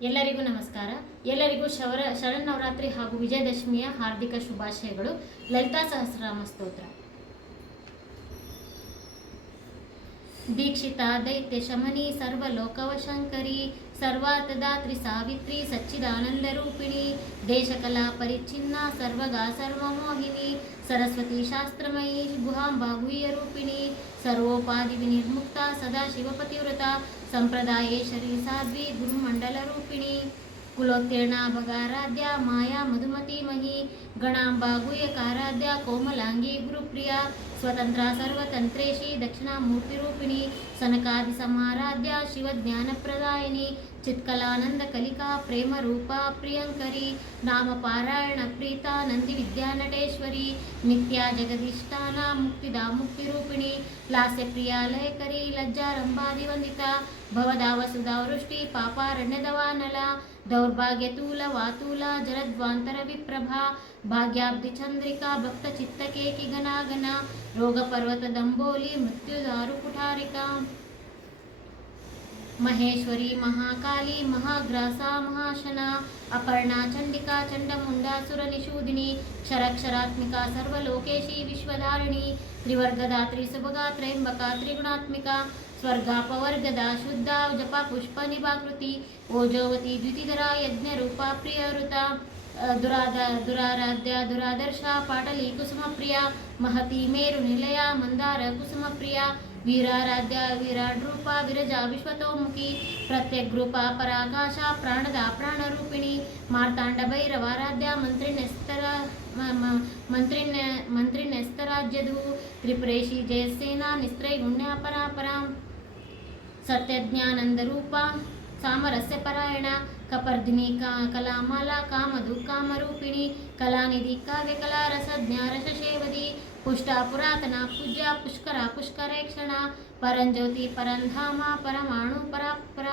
ಎಲ್ಲರಿಗೂ ನಮಸ್ಕಾರ. ಎಲ್ಲರಿಗೂ ಶರನ್ನವರಾತ್ರಿ ಹಾಗೂ ವಿಜಯದಶಮಿಯ ಹಾರ್ದಿಕ ಶುಭಾಶಯಗಳು. ಲಲಿತಾ ಸಹಸ್ರನಾಮ ಸ್ತೋತ್ರ. ದೀಕ್ಷಿತಾ ದೈತ್ಯ ಶಮನಿ ಸರ್ವಲೋಕವಶಂಕರಿ ಸರ್ವಾರ್ಥದಾತ್ರಿ ಸಾವಿತ್ರಿ ಸಚ್ಚಿದಾನಂದ ರೂಪಿಣಿ ದೇಶಕಲಾ ಪರಿಚ್ಛಿನ್ನ ಸರ್ವಗಾ ಸರ್ವಮೋಹಿನಿ ಸರಸ್ವತಿ ಶಾಸ್ತ್ರಮಯಿ ಗುಹಾಂಬಾ ಗುಹ್ಯ ರೂಪಿಣಿ ಸರ್ವೋಪಾಧಿ ವಿನಿರ್ಮುಕ್ತ ಸದಾ ಶಿವಪತಿವ್ರತ ಸಂಪ್ರದಾಯೇಶ್ವರಿ ಸಾಧ್ವಿ ಗುರುಮಂಡಲ ರೂಪಿಣಿ ಕುಲೋತ್ತೀರ್ಣ ಭಗಾರಾಧ್ಯ ಮಾಯಾ ಮಧುಮತಿ ಮಹಿ ಗಣಾಂಬಾ ಗುಹ್ಯಕಾರಾಧ್ಯ ಕೋಮಲಾಂಗಿ ಗುರುಪ್ರಿಯ ಸ್ವತಂತ್ರ ಸರ್ವತಂತ್ರೇಶಿ ದಕ್ಷಿಣಾಮೂರ್ತಿ ರೂಪಿಣಿ ಸನಕಾದಿ ಸಮಾರಾಧ್ಯ ಶಿವಜ್ಞಾನಪ್ರದಾಯಿನಿ ಚಿತ್ಕಲಾನಂದ ಕಲಿಕಾ ಪ್ರೇಮ ರೂಪ ಪ್ರಿಯಂಕರಿ ನಾಮ ಪಾರಾಯಣ ಪ್ರೀತ ನಂದಿ ವಿದ್ಯಾನಟೇಶ್ವರಿ ನಿತ್ಯ ಜಗದಿಷ್ಟಾನ ಮುಕ್ತಿದಾ ಮುಕ್ತಿರೂಪಿಣಿ ಲಾಸ್ಯ ಪ್ರಿಯ ಲಯಕರಿ ಲಜ್ಜಾರಂಭಾದಿ ವಂದಿತ ಭವದಾವಸುಧಾ ವೃಷ್ಟಿ ಪಾಪಾರಣ್ಯದವಾನಲ ದೌರ್ಭಾಗ್ಯತೂಲ ವಾತೂಲ ಜಲದ್ವಾಂತರ ವಿಪ್ರಭಾ ಭಾಗ್ಯಾಬ್ಧಿ ಚಂದ್ರಿಕಾ ಭಕ್ತ ಚಿತ್ತಕೇಕಿ ಗನಾಗನ ರೋಗ ಪರ್ವತ ದಂಬೋಲಿ ಮೃತ್ಯುದಾರು ಕುಠಾರಿಕಾ ಮಹೇಶ್ವರಿ ಮಹಾಕಾಲಿ ಮಹಾಗ್ರಾಸ ಮಹಾಶನ ಅಪರ್ಣಾ ಚಂಡಿಕಾ ಚಂಡಮುಂಡಾಸುರ ನಿಷೂದಿನಿ ಕ್ಷರಕ್ಷರಾತ್ಮಿಕಾ ಸರ್ವಲೋಕೇಶಿ ವಿಶ್ವಧಾರಿಣಿ ತ್ರಿವರ್ಗದಾತ್ರಿ ಸುಭಗಾ ತ್ರಯಂಬಕ ತ್ರಿಗುಣಾತ್ಮಿಕ ಸ್ವರ್ಗಾಪವರ್ಗದ ಶುದ್ಧ ಜಪ ಪುಷ್ಪ ನಿಭಾಕೃತಿ ಓಜೋವತಿ ದ್ವಿತಿಧರ ಯಜ್ಞ ರೂಪ ಪ್ರಿಯಋತ ದುರಾರಾಧ್ಯ ದುರಾದರ್ಶ ಪಾಟಲಿ ಕುಸುಮ ಪ್ರಿಯ ಮಹತಿ ಮೇರು ನಿಲಯ ಮಂದಾರ ಕುಸುಮ ಪ್ರಿಯ ವೀರಾರಾಧ್ಯ ವಿರಾಟ್ ರೂಪ ವಿರಜಾ ವಿಶ್ವತೋಮುಖಿ ಪ್ರತ್ಯಗ್ರೂಪ ಪರಾಕಾಶ ಪ್ರಾಣದ ಪ್ರಾಣರೂಪಿಣಿ ಮಾರ್ತಾಂಡ ಭೈರವಾರಾಧ್ಯ ಮಂತ್ರಿನೆಸ್ತರಾಜ್ಯದು ತ್ರಿಪುರೇಶಿ ಜಯಸೇನಾ ನಿಸ್ತ್ರೈಗುಣ್ಯ ಪರಾಪರಾಂ ಸತ್ಯಜ್ಞಾನಂದ ರೂಪ ಸಾಮರಸ್ಯ ಪರಾಯಣ ಕಪರ್ದಿನಿ ಕಲಾಮಾಲಾ ಕಾಮಧು ಕಾಮರೂಪಿಣಿ ಕಲಾನಿಧಿ ಕಾವ್ಯ ಕಲಾರಸಜ್ಞ ರಸಶೇವದಿ ಪುಷ್ಟ ಪುರಾತನ ಪೂಜ್ಯ ಪುಷ್ಕರ ಪುಷ್ಕರೇಕ್ಷಣ ಪರಂಜ್ಯೋತಿ ಪರಂಧಾಮ ಪರಮಾಣು ಪರಾಪರ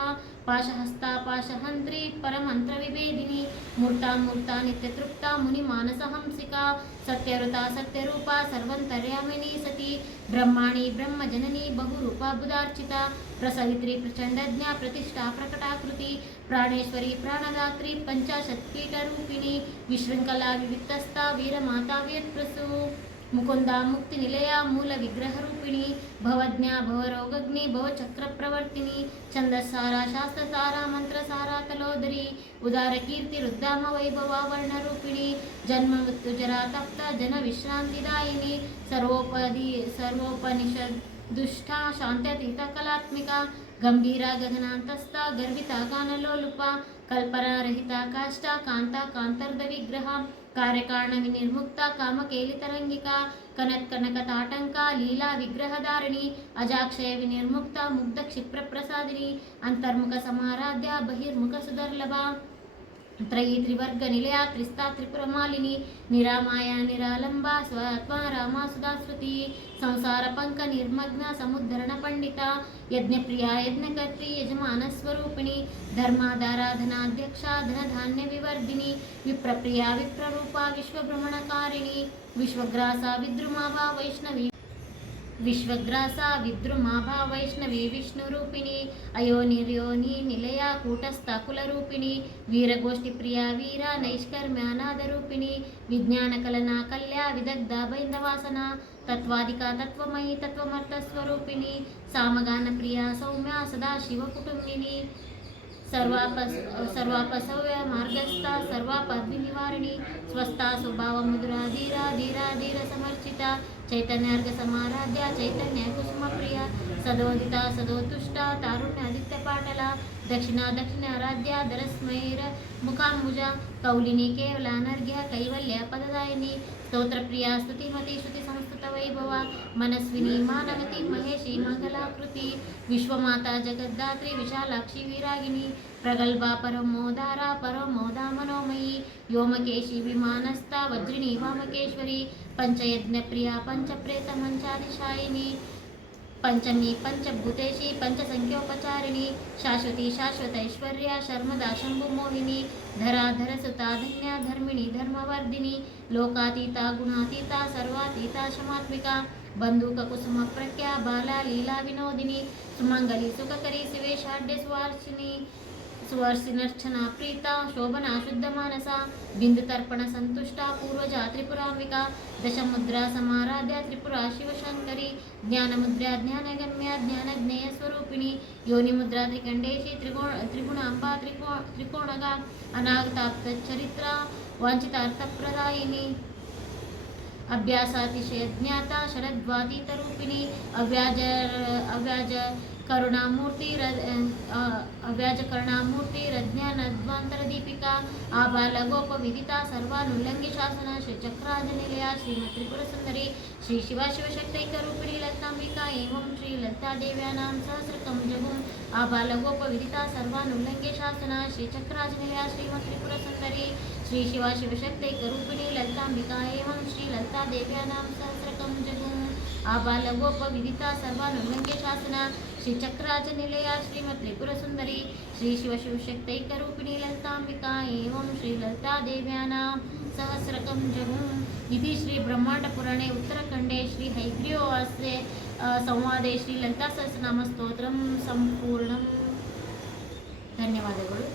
ಪಾಶಹಸ್ತ ಪಾಶಹಂತ್ರಿ ಪರಮಂತ್ರ ವಿಭೇದಿನಿ ಮೂರ್ತ ನಿತ್ಯತೃಪ್ತ ಮುನಿ ಮಾನಸ ಹಂಸಿಕಾ ಸತ್ಯಋತ ಸತ್ಯರೂಪ ಸರ್ವಂತರ್ಯಾಮಿನಿ ಸತಿ ಬ್ರಹ್ಮಾಣಿ ಬ್ರಹ್ಮಜನನಿ ಬಹುರೂಪ ಬುಧಾರ್ಚಿತ ಪ್ರಸವಿತ್ರಿ ಪ್ರಚಂಡಜ್ಞ ಪ್ರತಿಷ್ಠಾ ಪ್ರಕಟಾಕೃತಿ ಪ್ರಾಣೇಶ್ವರಿ ಪ್ರಾಣದಾತ್ರಿ ಪಂಚಾಶತ್ಪೀಠ ರೂಪಿಣಿ ವಿಶೃಂಖಲಾ ವಿವಿಕ್ತಸ್ಥ ವೀರಮಾತಾ ವ್ಯತ್ಪ್ರಸು ಮುಕುಂದ ಮುಕ್ತಿ ನಿಲಯ ಮೂಲ ವಿಗ್ರಹ ರೂಪಿಣಿ ಭವಜ್ಞ ಭವರೋಗಗ್ನಿ ಭವಚಕ್ರ ಪ್ರವರ್ತಿನಿ ಛಂದಸ್ಸಾರ ಶಾಸ್ತ್ರಸಾರ ಮಂತ್ರಸಾರ ತಲೋದರಿ ಉದಾರ ಕೀರ್ತಿ ರುದ್ಧಾಮ ವೈಭವ ವರ್ಣರೂಪಿಣಿ ಜನ್ಮ ಮೃತ್ಯು ಜರಾ ತಪ್ತ ಜನ ವಿಶ್ರಾಂತಿದಾಯಿನಿ ಸರ್ವೋಪನಿಷದ್ ದುಷ್ಟ ಶಾಂತ್ಯತೀತ ಕಲಾತ್ಮಿಕ ಗಂಭೀರ ಗಗನಾಂತಸ್ಥ ಗರ್ವಿತ ಗಾನಲೋಲುಪ ಕಲ್ಪನಾರಹಿತ ಕಾಷ್ಟ ಕಾಂತ ಕಾಂತರ್ಧ ವಿಗ್ರಹ ಕಾರ್ಯಕಾರಣ ವಿನಿರ್ಮುಕ್ತ ಕಾಮಕೇಲಿತರಂಗಿಕ ಕನಕ ತಾಟಂಕ ಲೀಲಾ ವಿಗ್ರಹಧಾರಿಣಿ ಅಜಾಕ್ಷಯ ವಿನಿರ್ಮುಕ್ತ ಮುಗ್ಧ ಕ್ಷಿಪ್ರ ಪ್ರಸಾದಿನಿ ಅಂತರ್ಮುಖ ಸಮಾರಾಧ್ಯ ಬಹಿರ್ಮುಖ ಸುದರ್ಲಭ ತ್ರಯೀ ತ್ರಿವರ್ಗ ನಿಲಯ ತ್ರಿಸ್ತಾ ತ್ರಿಪುರಮಾಲಿನಿ ನಿರಾಮಾಯ ನಿರಾಲಂಬ ಸ್ವತ್ವ ರಾಮ ಸುಧಾಸ್ರುತಿ ಸಂಸಾರ ಪಂಕ ನಿರ್ಮಗ್ನ ಸಮುದ್ಧರಣ ಪಂಡಿತ ಯಜ್ಞಪ್ರಿಯ ಯಜ್ಞಕರ್ತ್ರಿ ಯಜಮಾನ ಸ್ವರೂಪಿಣಿ ಧರ್ಮಾಧಾರಾಧನಾಧ್ಯಕ್ಷ ಧನಧಾನ್ಯ ವಿವರ್ಧಿನಿ ವಿಪ್ರಪ್ರಿಯ ವಿಪ್ರರೂಪ ವಿಶ್ವಭ್ರಮಣಕಾರಿಣಿ ವಿಶ್ವಗ್ರಾಸ ವಿದ್ರುಮಾಭಾ ವೈಷ್ಣವಿ ವಿಷ್ಣುರೂಪಿಣಿ ಅಯೋನಿರ್ಯೋನಿ ನಿಲಯ ಕೂಟಸ್ಥ ಕುಲರೂಪಿಣಿ ವೀರಗೋಷ್ಠಿ ಪ್ರಿಯ ವೀರ ನೈಷ್ಕರ್ಮ್ಯಾನಾದರೂಪಿಣಿ ವಿಜ್ಞಾನ ಕಲನಾ ಕಲ್ಯ ವಿದಗ್ಧ ಬೈಂದವಾಸನ ತತ್ವಾದಿಕ ತತ್ವಮಯಿ ತತ್ವಮರ್ಥಸ್ವರೂಪಿಣಿ ಸಾಮಗಾನ ಪ್ರಿಯ ಸೌಮ್ಯ ಸದಾಶಿವ ಕುಟುಂಬಿನಿ ಸರ್ವಾಪಸವ್ಯ ಮಾರ್ಗಸ್ಥ ಸರ್ವಾಪದ್ವಿ ನಿವಾರಿಣಿ ಸ್ವಸ್ಥ ಸ್ವಭಾವ ಮಧುರ ಧೀರ ಧೀರ ಧೀರ ಸಮರ್ಚಿತ ಚೈತನ್ಯಾರ್ಘ ಸಮಾರಾಧ್ಯ ಚೈತನ್ಯ ಕುಸುಮ ಪ್ರಿಯ ಸದೋದಿತ ಸದೋತುಷ್ಟ ತಾರುಣ್ಯಾದಿತ್ಯ ಪಾಟಲ ದಕ್ಷಿಣ ಆರಾಧ್ಯ ದರಸ್ಮೈರ ಮುಖಾಂಬುಜ ಕೌಲಿನಿ ಕೇವಲ ಅನರ್ಘ್ಯ ಕೈವಲ್ಯ ಪದದಾಯಿನಿ ಸ್ತೋತ್ರ ಪ್ರಿಯ ಸ್ತುತಿಮತಿ ಶ್ರುತಿ ಸಂಸ್ಕೃತ ವೈಭವ ಮನಸ್ವಿನಿ ಮಾನವತಿ ಮಹೇಶಿ ಮಂಗಲಾಕೃತಿ ವಿಶ್ವಮಾತಾ ಜಗದ್ದಾತ್ರಿ ವಿಶಾಲಾಕ್ಷಿ ವೀರಾಗಿನಿ ಪ್ರಗಲ್ಭ ಪರಮೋದಾರ ಪರಮೋದ ಮನೋಮಯಿ ವ್ಯೋಮಕೇಶಿ ವಿಮಾನಸ್ಥ ವಜ್ರಿಣಿ ವಾಮಕೇಶ್ವರಿ ಪಂಚಯಜ್ಞ ಪ್ರಿಯ ಪಂಚಪ್ರೇತ ಮಂಚಾದಿಶಾಯಿನಿ पंचमी पंचभूतेशी पंचसंख्योपचारिणी शाश्वती शाश्वतैश्वर्या शर्मदा शंभुमोहिनी धराधर सुता धन्या धर्मिणी धर्मवर्धिनी लोकातीता गुणातीता सर्वातीता क्षमात्मिका बंधुक कुसुम प्रख्या बाला लीला विनोदिनी सुमंगली सुखकरी शिवेशाढ्य सुवार्चिनी सुवर्षिनर्चना प्रीता शोभना शुद्धमानसा बिंदुतर्पण संतुष्टा पूर्वजा त्रिपुरांबिका दशमुद्रा समाराध्या त्रिपुरा शिवशंकरी ज्ञानमुद्रा ज्ञानगम्या ज्ञानज्ञेय स्वरूपिणी योनिमुद्रा त्रिकंडेशी त्रिगुणांबा त्रिकोणगा अनागताप्तचरित्रा वांछितार्थप्रदायिनी अभ्यासातिशय ज्ञाता शरद्वादितरूपिणी अव्याज करुणामूर्ति रज्ञानध्वांतरदीपिका आबालगोपविदिता सर्वानुल्लंघ्य शासन श्रीचक्राजनिलया श्रीमत् त्रिपुरसुंदरी श्री शिवा शिवशक्तैकरूपिणी ललितांबिका एवं श्री ललिता देव्यानां सहस्रकं जगुं आबालगोपविदिता सर्वानुल्लंघ्य शासन श्रीचक्राजनिलया श्रीमत् त्रिपुरसुंदरी श्री शिवा शिवशक्तैकरूपिणी ललितांबिका एवं श्री ललिता देव्यानां सहस्रकं जगुं आबालगोपविदिता सर्वानुल्लंघ्य शासन श्रीचक्राजनिलया श्रीमत् त्रिपुरसुंदरी श्री शिवशिवशक्तैकरूपिणी ललितांबिका एवं श्री ललिता देव्यानां सहस्रकं जगुं इति श्री ब्रह्मांडपुराणे उत्तरखंडे श्री हैग्रीववास्ये संवादे श्री ललिता सहस्रनाम स्तोत्रं संपूर्णम्। ಧನ್ಯವಾದಗಳು।